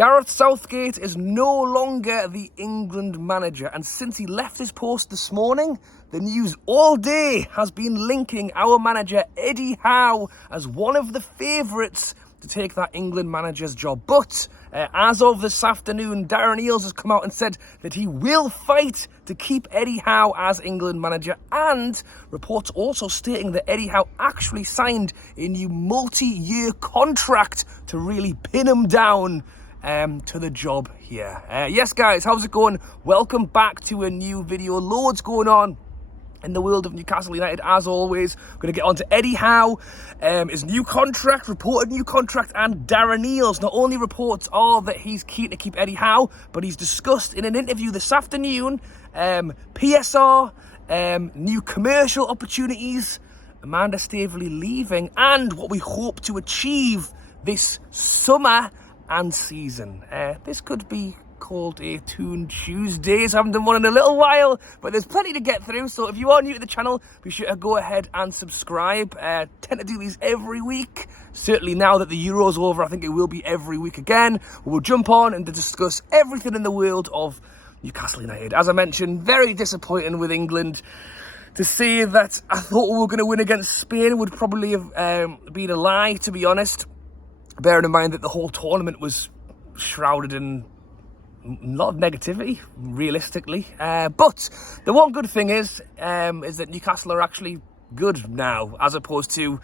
Gareth Southgate is no longer the England manager, and since he left his post this morning, the news all day has been linking our manager Eddie Howe as one of the favourites to take that England manager's job. But as of this afternoon, Darren Eales has come out and said that he will fight to keep Eddie Howe as England manager, and reports also stating that Eddie Howe actually signed a new multi-year contract to really pin him down to the job here. Yes guys, how's it going? Welcome back to a new video. Loads going on in the world of Newcastle United, as always. We're going to get on to Eddie Howe, his new contract, reported new contract, and Darren Eales. Not only reports are that he's keen to keep Eddie Howe, but he's discussed in an interview this afternoon PSR, new commercial opportunities, Amanda Staveley leaving, and what we hope to achieve this summer and season. This could be called a Toon Tuesdays. I haven't done one in a little while, but there's plenty to get through. So if you are new to the channel, be sure to go ahead and subscribe. Tend to do these every week. Certainly now that the Euro's over, I think it will be every week again. We'll jump on and to discuss everything in the world of Newcastle United. As I mentioned, very disappointing with England. To say that I thought we were going to win against Spain would probably have been a lie, to be honest. Bearing in mind that the whole tournament was shrouded in a lot of negativity, realistically. But the one good thing is that Newcastle are actually good now, as opposed to,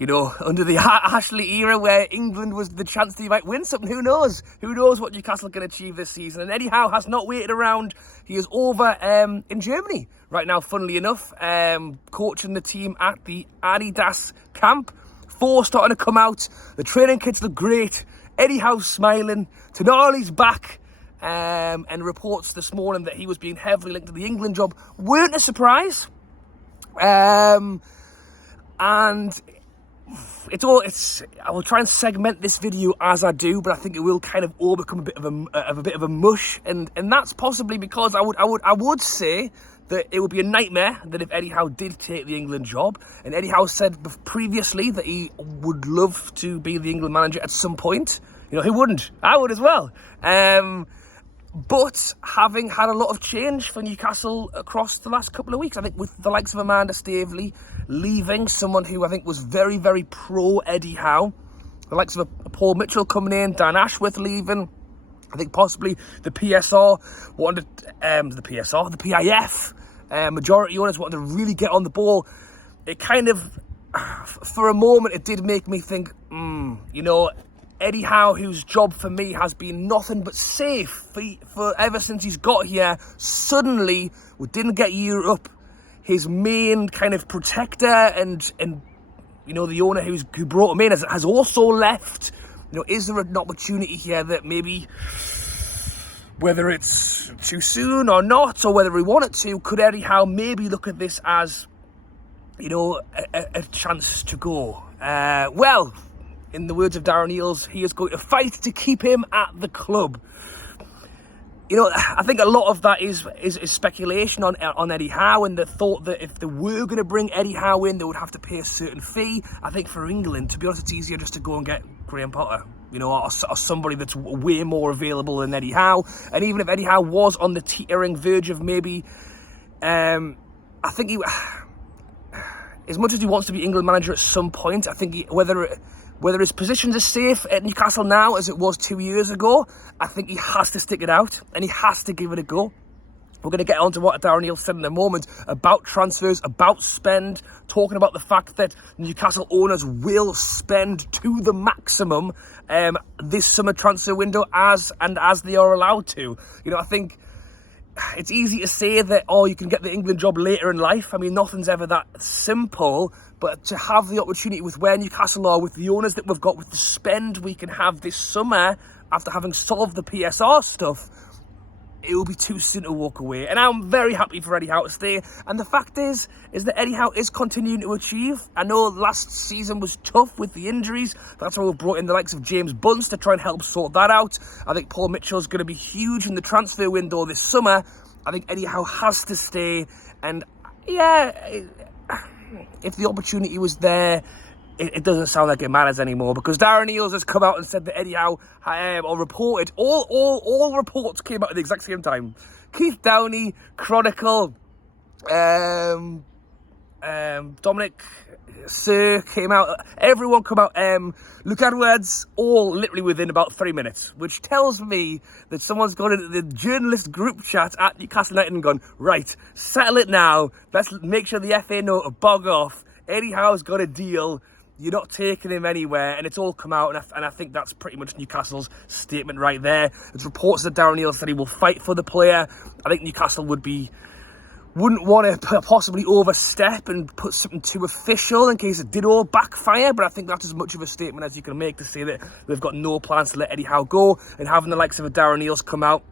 you know, under the Ashley era where England was the chance that you might win something. Who knows? Who knows what Newcastle can achieve this season? And Eddie Howe has not waited around. He is over in Germany right now, funnily enough, coaching the team at the Adidas camp. Four starting to come out. The training kits look great. Eddie Howe's smiling. Tonali's back. And reports this morning that he was being heavily linked to the England job weren't a surprise. And I will try and segment this video as I do, but I think it will kind of all become a bit of a mush, and that's possibly because I would say that it would be a nightmare that if Eddie Howe did take the England job. And Eddie Howe said previously that he would love to be the England manager at some point. You know, who wouldn't? I would as well. But having had a lot of change for Newcastle across the last couple of weeks, I think with the likes of Amanda Staveley leaving, someone who I think was very, very pro Eddie Howe, the likes of a Paul Mitchell coming in, Dan Ashworth leaving, I think possibly the PSR wanted, the PIF, majority owners wanted to really get on the ball. It kind of, for a moment, it did make me think, you know, Eddie Howe, whose job for me has been nothing but safe for ever since he's got here, suddenly we didn't get Europe. His main kind of protector and you know, the owner who brought him in has also left. You know, is there an opportunity here that maybe, whether it's too soon or not, or whether we want it to, could Eddie Howe maybe look at this as, you know, a chance to go? Well, in the words of Darren Eales, he is going to fight to keep him at the club. You know, I think a lot of that is speculation on Eddie Howe, and the thought that if they were going to bring Eddie Howe in, they would have to pay a certain fee. I think for England, to be honest, it's easier just to go and get Graham Potter, you know, or somebody that's way more available than Eddie Howe. And even if Eddie Howe was on the teetering verge of maybe, I think he, as much as he wants to be England manager at some point, I think whether his positions are safe at Newcastle now as it was 2 years ago, I think he has to stick it out and he has to give it a go. We're going to get on to what Darren Eales said in a moment about transfers, about spend, talking about the fact that Newcastle owners will spend to the maximum this summer transfer window as they are allowed to. You know, I think it's easy to say that, oh, you can get the England job later in life. I mean, nothing's ever that simple. But to have the opportunity with where Newcastle are, with the owners that we've got, with the spend we can have this summer after having solved the PSR stuff, it will be too soon to walk away. And I'm very happy for Eddie Howe to stay. And the fact is that Eddie Howe is continuing to achieve. I know last season was tough with the injuries. That's why we've brought in the likes of James Bunce to try and help sort that out. I think Paul Mitchell's going to be huge in the transfer window this summer. I think Eddie Howe has to stay. And yeah, if the opportunity was there, it doesn't sound like it matters anymore, because Darren Eales has come out and said that Eddie Howe, or reported, all reports came out at the exact same time. Keith Downey, Chronicle, Dominic Sir came out, everyone come out, Luke Edwards, all literally within about 3 minutes, which tells me that someone's gone into the journalist group chat at Newcastle United and gone, right, settle it now, let's make sure the FA know to bog off, Eddie Howe's got a deal, you're not taking him anywhere, and it's all come out, and I think that's pretty much Newcastle's statement right there. There's reports that Darren Eales said he will fight for the player. I think Newcastle wouldn't want to possibly overstep and put something too official in case it did all backfire, but I think that's as much of a statement as you can make to say that they've got no plans to let Eddie Howe go, and having the likes of a Darren Eales come out,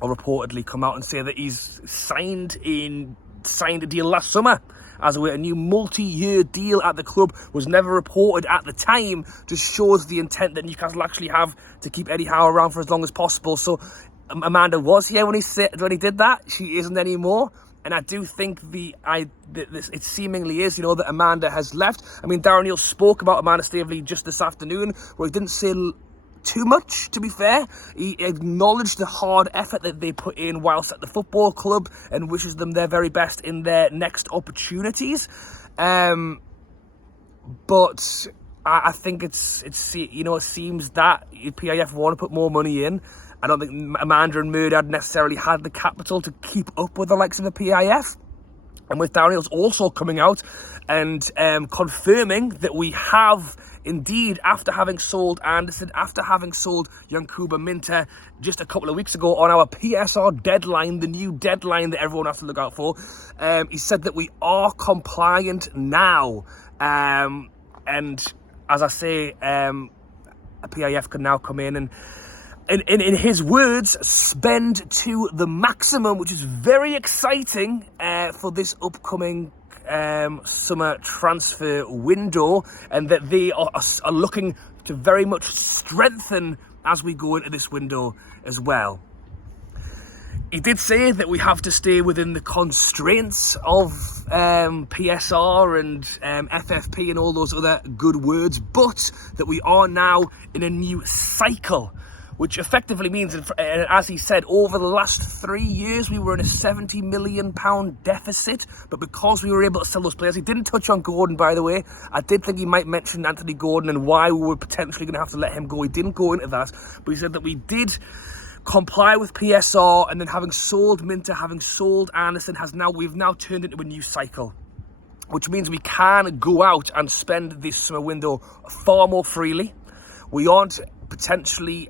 or reportedly come out and say that he's signed a deal last summer, as a new multi-year deal at the club, was never reported at the time, just shows the intent that Newcastle actually have to keep Eddie Howe around for as long as possible. So Amanda was here when he did that. She isn't anymore. And I do think it seemingly is, that Amanda has left. I mean, Darren Eales spoke about Amanda Staveley just this afternoon, where he didn't say too much, to be fair. He acknowledged the hard effort that they put in whilst at the football club and wishes them their very best in their next opportunities. But I think it seems that PIF want to put more money in. I don't think Amanda and Murdad necessarily had the capital to keep up with the likes of the PIF. And with Darren Eales also coming out and confirming that we have indeed, after having sold Anderson, after having sold Yankuba Minter just a couple of weeks ago on our PSR deadline, the new deadline that everyone has to look out for, he said that we are compliant now. And as I say, a PIF can now come in and, in his words, spend to the maximum, which is very exciting for this upcoming summer transfer window, and that they are looking to very much strengthen as we go into this window as well. He did say that we have to stay within the constraints of PSR and FFP and all those other good words, but that we are now in a new cycle, which effectively means, as he said, over the last 3 years, we were in a £70 million deficit. But because we were able to sell those players, he didn't touch on Gordon, by the way. I did think he might mention Anthony Gordon and why we were potentially going to have to let him go. He didn't go into that. But he said that we did comply with PSR, and then having sold Minter, having sold Anderson, we've now turned into a new cycle, which means we can go out and spend this summer window far more freely. We aren't potentially,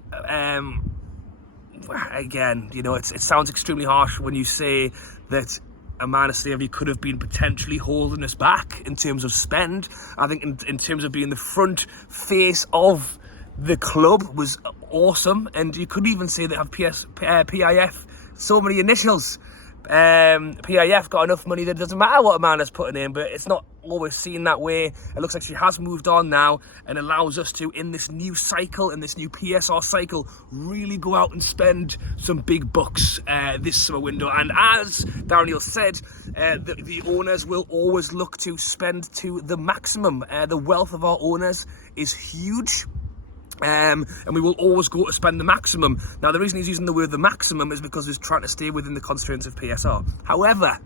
again, it sounds extremely harsh when you say that Amanda Staveley could have been potentially holding us back in terms of spend. I think in terms of being the front face of the club was awesome, and you could even say that have PIF so many initials. PIF got enough money that it doesn't matter what Amanda's putting in, but it's not always seen that way. It looks like she has moved on now and allows us to, in this new cycle, in this new PSR cycle, really go out and spend some big bucks this summer window. And as Darren Eales said, the owners will always look to spend to the maximum. The wealth of our owners is huge. And we will always go to spend the maximum. Now, the reason he's using the word the maximum is because he's trying to stay within the constraints of PSR. However,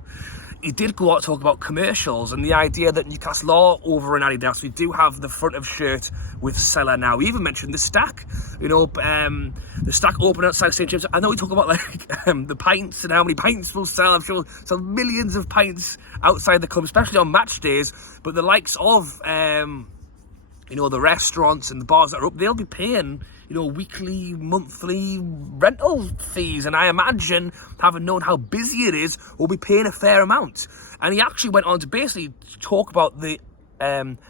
he did go out and talk about commercials and the idea that Newcastle are over in Adidas. We do have the front of shirt with Seller now. We even mentioned the stack, the stack open outside St. James. I know we talk about the pints and how many pints we'll sell. I'm sure we'll sell millions of pints outside the club, especially on match days. But the likes of the restaurants and the bars that are up, they'll be paying, weekly, monthly rental fees. And I imagine, having known how busy it is, we'll be paying a fair amount. And he actually went on to basically talk about the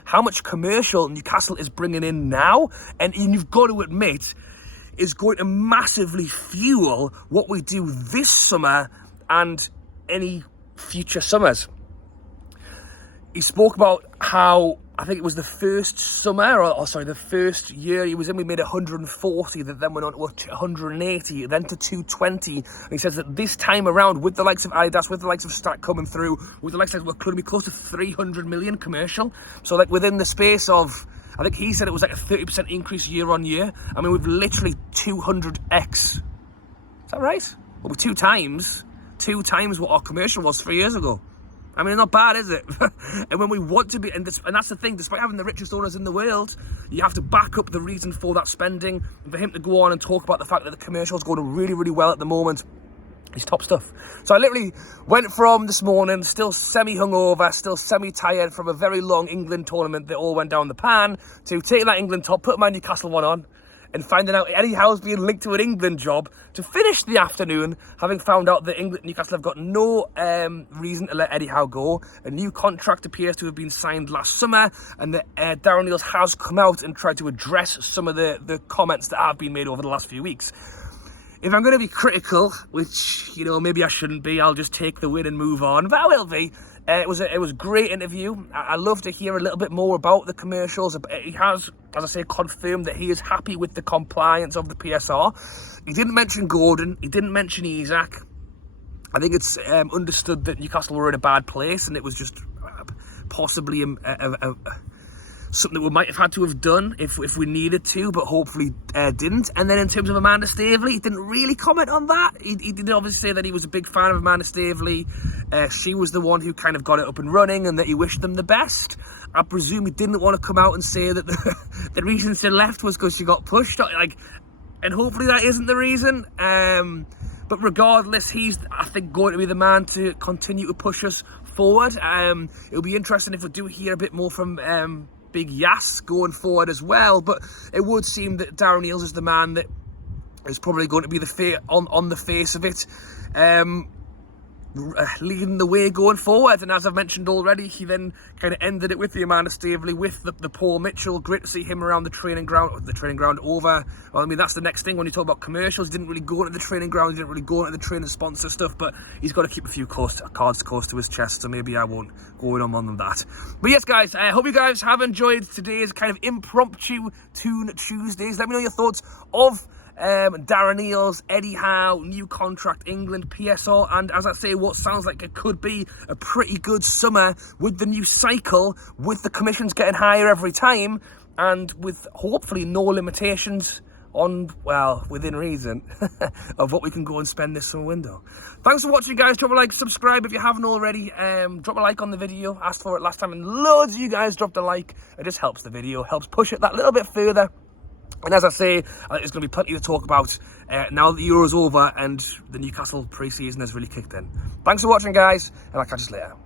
how much commercial Newcastle is bringing in now. And you've got to admit, is going to massively fuel what we do this summer and any future summers. he spoke about how, I think it was the first summer, the first year he was in, we made 140, that then went on to 180, then to 220. And he says that this time around, with the likes of Adidas, with the likes of Stack coming through, with the likes of, we're going to be close to 300 million commercial. So like within the space of, I think he said it was like a 30% increase year on year. I mean, we've literally 200x. Is that right? Well, we're two times what our commercial was 3 years ago. I mean, not bad, is it? And when we want to be, and that's the thing, despite having the richest owners in the world, you have to back up the reason for that spending. And for him to go on and talk about the fact that the commercial's going really, really well at the moment, it's top stuff. So I literally went from this morning, still semi-hungover, still semi-tired from a very long England tournament that all went down the pan, to taking that England top, putting my Newcastle one on, and finding out Eddie Howe's being linked to an England job, to finish the afternoon having found out that Newcastle have got no reason to let Eddie Howe go. A new contract appears to have been signed last summer, and that Darren Neils has come out and tried to address some of the comments that have been made over the last few weeks. If I'm going to be critical, which, you know, maybe I shouldn't be, I'll just take the win and move on, but I will be. It was a great interview. I love to hear a little bit more about the commercials. He has, as I say, confirmed that he is happy with the compliance of the PSR. He didn't mention Gordon. He didn't mention Isaac. I think it's understood that Newcastle were in a bad place, and it was just possibly something that we might have had to have done if we needed to, but hopefully didn't. And then in terms of Amanda Staveley, he didn't really comment on that. He did obviously say that he was a big fan of Amanda Staveley. She was the one who kind of got it up and running, and that he wished them the best. I presume he didn't want to come out and say that the reason she left was because she got pushed. And hopefully that isn't the reason. But regardless, he's, I think, going to be the man to continue to push us forward. It'll be interesting if we do hear a bit more from Big Yass going forward as well, but it would seem that Darren Neils is the man that is probably going to be on the face of it, leading the way going forward. And as I've mentioned already, he then kind of ended it with the Amanda Staveley, with the Paul Mitchell. Great to see him around the training ground over. Well, I mean, that's the next thing when you talk about commercials. He didn't really go into the training ground, he didn't really go into the training sponsor stuff, but he's got to keep a few cards close to his chest, so maybe I won't go in on more than that. But yes, guys, I hope you guys have enjoyed today's kind of impromptu Toon Tuesdays. Let me know your thoughts of Darren Neils, Eddie Howe, new contract, England, PSR, and as I say, what sounds like it could be a pretty good summer with the new cycle, with the commissions getting higher every time, and with hopefully no limitations on, well, within reason, of what we can go and spend this summer window. Thanks for watching, guys. Drop a like, subscribe if you haven't already. Drop a like on the video. Asked for it last time, and loads of you guys dropped a like. It just helps the video, helps push it that little bit further. And as I say, I think there's going to be plenty to talk about now that the Euro's over and the Newcastle pre-season has really kicked in. Thanks for watching, guys, and I'll catch you later.